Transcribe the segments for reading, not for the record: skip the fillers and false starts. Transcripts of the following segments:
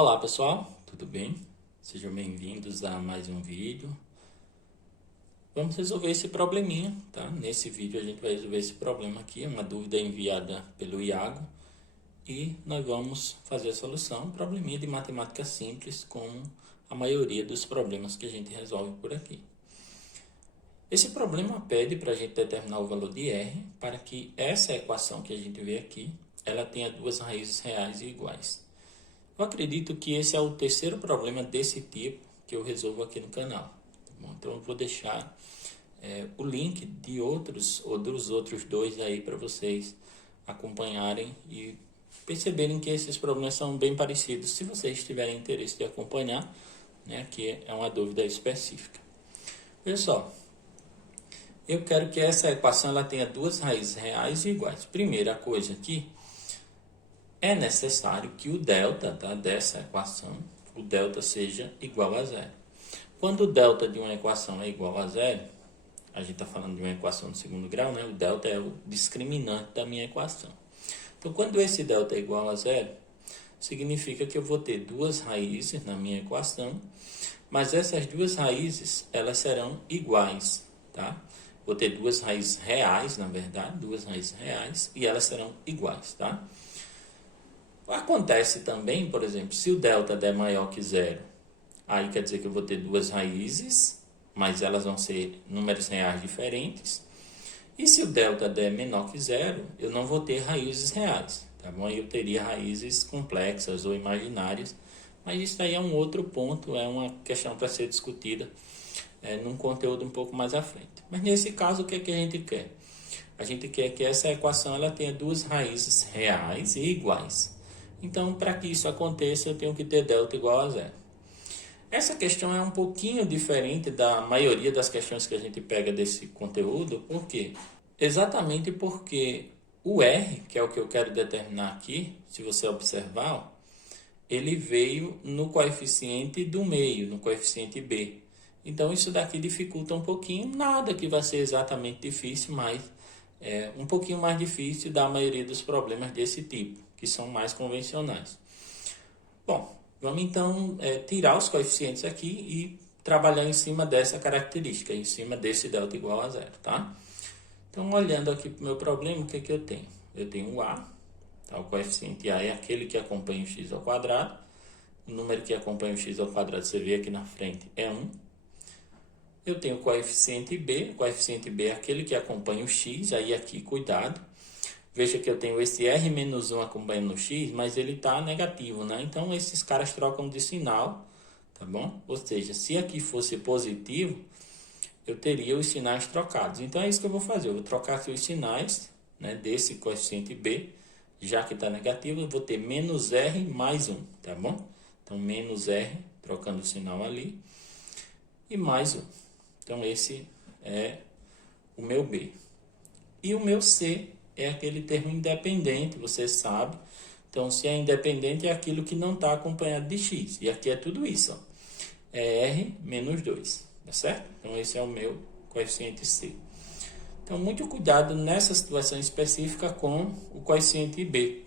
Olá pessoal, tudo bem? Sejam bem-vindos a mais um vídeo. Vamos resolver esse probleminha, tá? Nesse vídeo a gente vai resolver esse problema aqui, uma dúvida enviada pelo Iago. E nós vamos fazer a solução, um probleminha de matemática simples, como a maioria dos problemas que a gente resolve por aqui. Esse problema pede para a gente determinar o valor de R para que essa equação que a gente vê aqui, ela tenha duas raízes reais e iguais. Eu acredito que esse é o terceiro problema desse tipo que eu resolvo aqui no canal. Tá bom? Então eu vou deixar o link de outros ou dos outros dois aí para vocês acompanharem e perceberem que esses problemas são bem parecidos. Se vocês tiverem interesse de acompanhar, né, que é uma dúvida específica. Veja só, eu quero que essa equação ela tenha duas raízes reais e iguais. Primeira coisa aqui, é necessário que o delta dessa equação, o delta seja igual a zero. Quando o delta de uma equação é igual a zero, a gente está falando de uma equação de segundo grau, né? O delta é o discriminante da minha equação. Então, quando esse delta é igual a zero, significa que eu vou ter duas raízes na minha equação, mas essas duas raízes, elas serão iguais, tá? Vou ter duas raízes reais, na verdade, duas raízes reais, e elas serão iguais, tá? Acontece também, por exemplo, se o delta der maior que zero, aí quer dizer que eu vou ter duas raízes, mas elas vão ser números reais diferentes. E se o delta der menor que zero, eu não vou ter raízes reais, tá bom? Eu teria raízes complexas ou imaginárias, mas isso aí é um outro ponto, é uma questão para ser discutida num conteúdo um pouco mais à frente. Mas nesse caso, o que é que a gente quer? A gente quer que essa equação ela tenha duas raízes reais e iguais. Então, para que isso aconteça, eu tenho que ter delta igual a zero. Essa questão é um pouquinho diferente da maioria das questões que a gente pega desse conteúdo. Por quê? Exatamente porque o R, que é o que eu quero determinar aqui, se você observar, ó, ele veio no coeficiente do meio, no coeficiente B. Então, isso daqui dificulta um pouquinho, nada que vai ser exatamente difícil, mas um pouquinho mais difícil da maioria dos problemas desse tipo, que são mais convencionais. Bom, vamos então tirar os coeficientes aqui e trabalhar em cima dessa característica, em cima desse delta igual a zero, tá? Então, olhando aqui para o meu problema, o que é que eu tenho? Eu tenho o A, tá? O coeficiente A é aquele que acompanha o x ao quadrado, o número que acompanha o x ao quadrado, você vê aqui na frente, é 1. Eu tenho o coeficiente B é aquele que acompanha o x, aí aqui, cuidado. Veja que eu tenho esse R menos 1 acompanhando o x, mas ele está negativo, né? Então, esses caras trocam de sinal, tá bom? Ou seja, se aqui fosse positivo, eu teria os sinais trocados. Então, é isso que eu vou fazer. Eu vou trocar aqui os sinais, né, desse coeficiente B, já que está negativo, eu vou ter menos R mais 1, tá bom? Então, menos R, trocando o sinal ali, e mais 1. Então, esse é o meu B. E o meu C é aquele termo independente, você sabe. Então, se é independente, é aquilo que não está acompanhado de x. E aqui é tudo isso, ó. É R menos 2, tá certo? Então, esse é o meu coeficiente C. Então, muito cuidado nessa situação específica com o coeficiente B.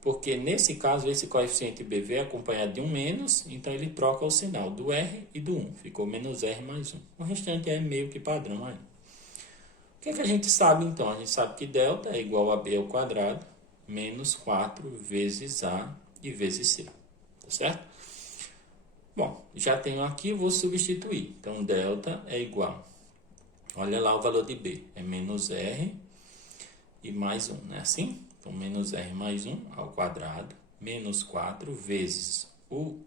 Porque, nesse caso, esse coeficiente B veio acompanhado de um menos, então ele troca o sinal do R e do 1. Ficou menos R mais 1. O restante é meio que padrão aí. O que é que a gente sabe, então? A gente sabe que delta é igual a B ao quadrado menos 4 vezes A e vezes C. Tá certo? Bom, já tenho aqui, vou substituir. Então, delta é igual. Olha lá o valor de B. É menos R e mais 1, não é assim? Então, menos R mais 1 ao quadrado, menos 4 vezes o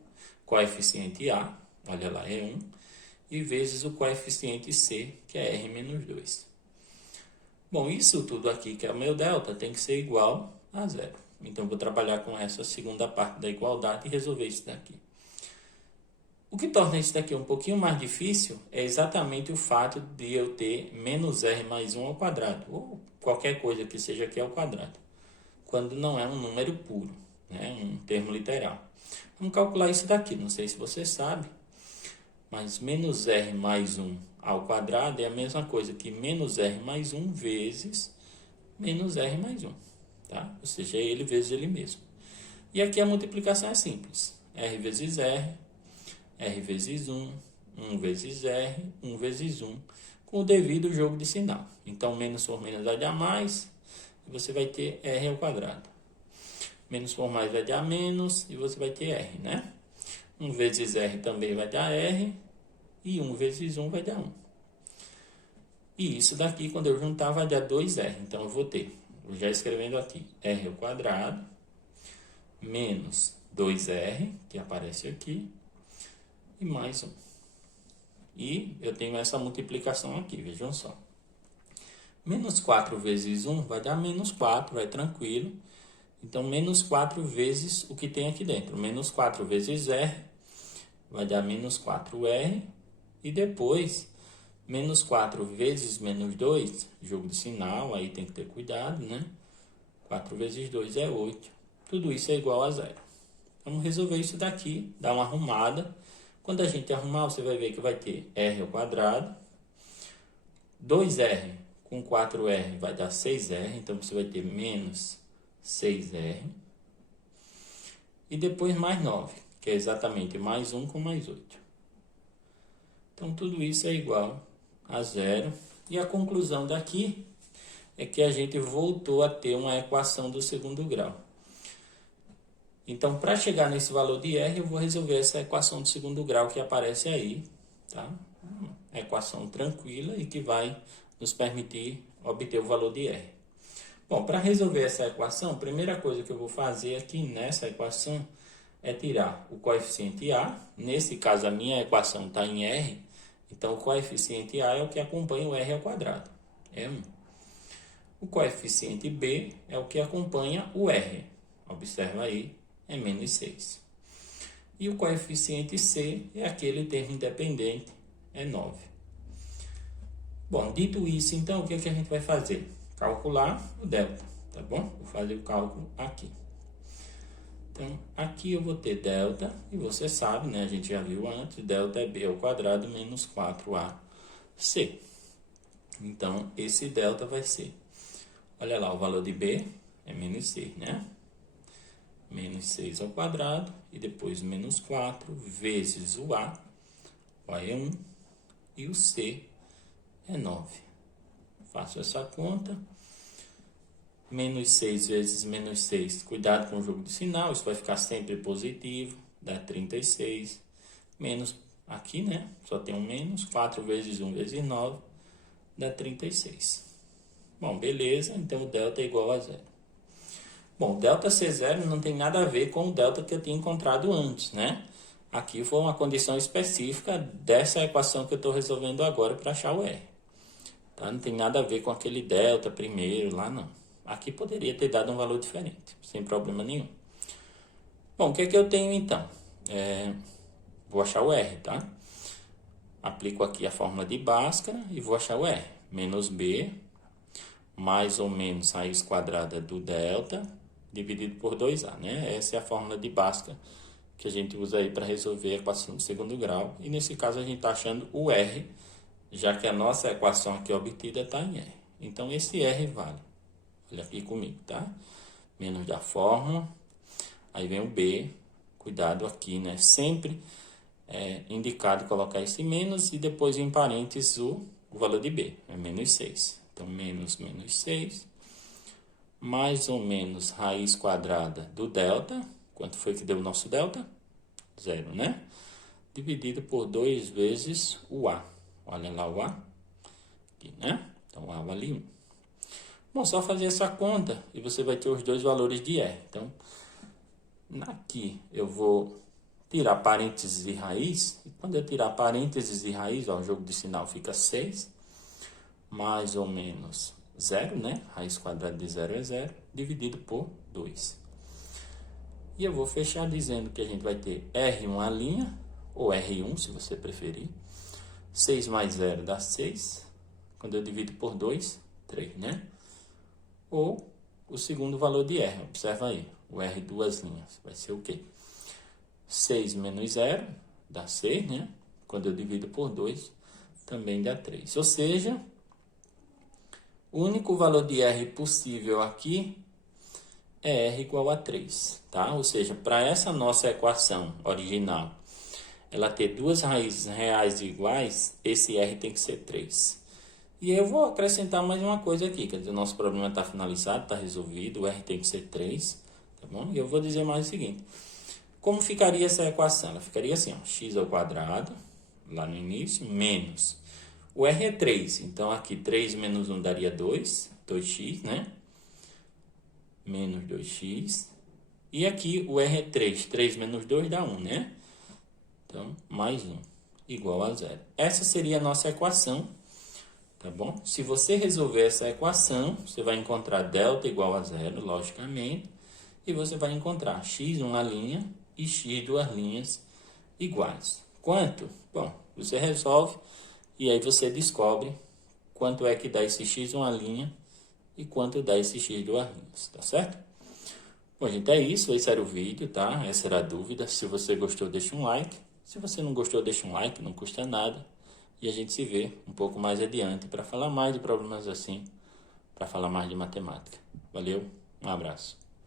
coeficiente A, olha lá, é 1, e vezes o coeficiente C, que é R menos 2. Bom, isso tudo aqui, que é o meu delta, tem que ser igual a zero. Então, vou trabalhar com essa segunda parte da igualdade e resolver isso daqui. O que torna isso daqui um pouquinho mais difícil é exatamente o fato de eu ter menos R mais 1 ao quadrado, ou qualquer coisa que seja aqui ao quadrado, quando não é um número puro, né? Um termo literal. Vamos calcular isso daqui, não sei se você sabe, mas menos R mais 1 ao quadrado é a mesma coisa que menos R mais 1 vezes menos R mais 1, tá? Ou seja, é ele vezes ele mesmo. E aqui a multiplicação é simples. R vezes R, R vezes 1, 1 vezes R, 1 vezes 1, com o devido jogo de sinal. Então, menos por menos vai dar mais, e você vai ter R ao quadrado. Menos por mais vai dar menos, e você vai ter R, né? 1 vezes R também vai dar R, e 1 vezes 1 vai dar 1. E isso daqui, quando eu juntar, vai dar 2R. Então, eu vou ter, já escrevendo aqui, R ao quadrado, menos 2R, que aparece aqui, e mais 1. E eu tenho essa multiplicação aqui, vejam só. Menos 4 vezes 1 vai dar menos 4, vai tranquilo. Então, menos 4 vezes o que tem aqui dentro. Menos 4 vezes R vai dar menos 4R. E depois, menos 4 vezes menos 2, jogo de sinal, aí tem que ter cuidado, né? 4 vezes 2 é 8. Tudo isso é igual a zero. Vamos resolver isso daqui, dar uma arrumada. Quando a gente arrumar, você vai ver que vai ter R ao quadrado. 2R com 4R vai dar 6R, então você vai ter menos 6R. E depois mais 9, que é exatamente mais 1 com mais 8. Então, tudo isso é igual a zero. E a conclusão daqui é que a gente voltou a ter uma equação do segundo grau. Então, para chegar nesse valor de R, eu vou resolver essa equação do segundo grau que aparece aí, tá? Uma equação tranquila e que vai nos permitir obter o valor de R. Bom, para resolver essa equação, a primeira coisa que eu vou fazer aqui nessa equação é tirar o coeficiente A. Nesse caso, a minha equação está em R, então o coeficiente A é o que acompanha o R ao quadrado, é 1. O coeficiente B é o que acompanha o R, observa aí, é menos 6. E o coeficiente C é aquele termo independente, é 9. Bom, dito isso, então, o que a gente vai fazer? Calcular o delta, tá bom? Vou fazer o cálculo aqui. Então, aqui eu vou ter delta, e você sabe, né? A gente já viu antes, delta é B ao quadrado menos 4AC. Então, esse delta vai ser, olha lá, o valor de B é menos 6, né? Menos 6 ao quadrado, e depois menos 4 vezes o A é 1, e o C é 9. Faço essa conta. Menos 6 vezes menos 6. Cuidado com o jogo de sinal, isso vai ficar sempre positivo. Dá 36. Menos, aqui, né? Só tem um menos. 4 vezes 1 vezes 9 dá 36. Bom, beleza. Então, o delta é igual a zero. Bom, delta C0 não tem nada a ver com o delta que eu tinha encontrado antes, né? Aqui foi uma condição específica dessa equação que eu estou resolvendo agora para achar o R. Tá? Não tem nada a ver com aquele delta primeiro lá, não. Aqui poderia ter dado um valor diferente, sem problema nenhum. Bom, o que é que eu tenho então? Vou achar o R, tá? Aplico aqui a fórmula de Bhaskara e vou achar o R. Menos B, mais ou menos raiz quadrada do delta, dividido por 2A, né? Essa é a fórmula de Bhaskara que a gente usa aí para resolver a equação do segundo grau. E nesse caso a gente está achando o R, já que a nossa equação aqui obtida está em R. Então, esse R vale. Olha aqui comigo, tá? Menos da fórmula. Aí vem o B. Cuidado aqui, né? Sempre é indicado colocar esse menos e depois em parênteses o valor de B. É menos 6. Então, menos 6. Mais ou menos raiz quadrada do delta. Quanto foi que deu o nosso delta? 0, né? Dividido por 2 vezes o A. Olha lá o A. Aqui, né? Então, A vale 1. Bom, só fazer essa conta e você vai ter os dois valores de R. Então, aqui eu vou tirar parênteses e raiz. E quando eu tirar parênteses e raiz, ó, o jogo de sinal fica 6. Mais ou menos 0, né? Raiz quadrada de 0 é 0, dividido por 2. E eu vou fechar dizendo que a gente vai ter R1 a linha, ou R1, se você preferir. 6 mais 0 dá 6. Quando eu divido por 2, 3, né? Ou o segundo valor de R, observa aí, o R duas linhas, vai ser o quê? 6 menos 0 dá 6, né? Quando eu divido por 2, também dá 3. Ou seja, o único valor de R possível aqui é r igual a 3, tá? Ou seja, para essa nossa equação original, ela ter duas raízes reais iguais, esse r tem que ser 3. E eu vou acrescentar mais uma coisa aqui, quer dizer, o nosso problema está finalizado, está resolvido, o r tem que ser 3, tá bom? E eu vou dizer mais o seguinte, como ficaria essa equação? Ela ficaria assim, ó, x ao quadrado, lá no início, menos, o r é 3, então aqui 3 menos 1 daria 2, 2x, né? Menos 2x, e aqui o r é 3, 3 menos 2 dá 1, né? Então, mais 1, igual a 0. Essa seria a nossa equação, tá bom? Se você resolver essa equação, você vai encontrar delta igual a 0, logicamente, e você vai encontrar x uma linha e x duas linhas iguais. Quanto? Bom, você resolve e aí você descobre quanto é que dá esse x uma linha e quanto dá esse x duas linhas, tá certo? Bom, gente, é isso. Esse era o vídeo, tá? Essa era a dúvida. Se você gostou, deixa um like. Se você não gostou, deixa um like, não custa nada. E a gente se vê um pouco mais adiante para falar mais de problemas assim, para falar mais de matemática. Valeu, um abraço.